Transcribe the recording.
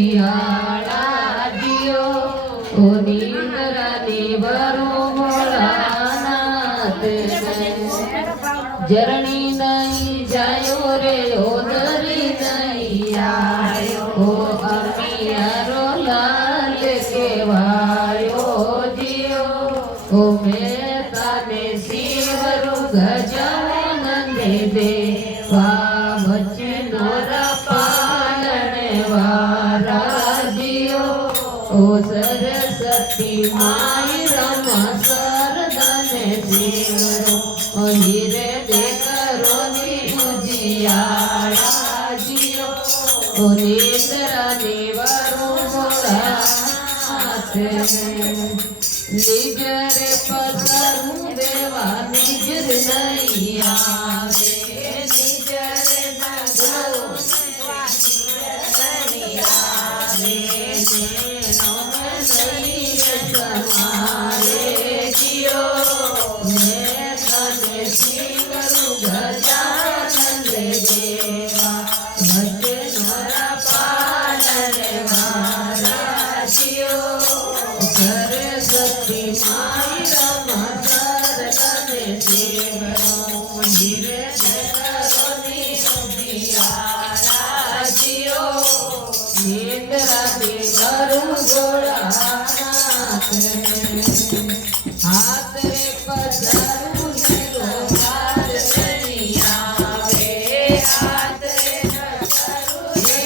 કનૈયાળા જીઓ ઓ નીંદરાની વરો ભોળાનાથ જરણી નહીં જાયો રે ઓદરી નહીં આયો ઓ અમિયારો લાલ કેવાયો જીઓ ઓ મેતાને શિવરુ ગજાનંદે દેવા વચ્ચે નોરા પાલને વારા જીઓ ઓ સરસ્વતી માઈ રમા સરદને શિવરો ઓ હીરે દેકરો ની ઉજિયાળા જીઓ ઓ નિંદ્રાની વરુ ભોળાનાથ નિજ રે પસરું દેવા નિજ નહીં આવે નિજ રે ભગવાન નહીં આવે નેનો નહીં સમારે જીઓ મેં તને શિવરુ ગજાનંદ દેવા વચ્ચે નોરા પાલને મારા જીઓ સરસ્વતી માઈ રમા સરદને શિવરો હીરે દેકરોની ઉજિયાળા જીઓ નિંદ્રાથી વરુ ભોળાનાથ હાથ રે પધારું ને રોકાર નહીં આવે હાથ રે પધારું ને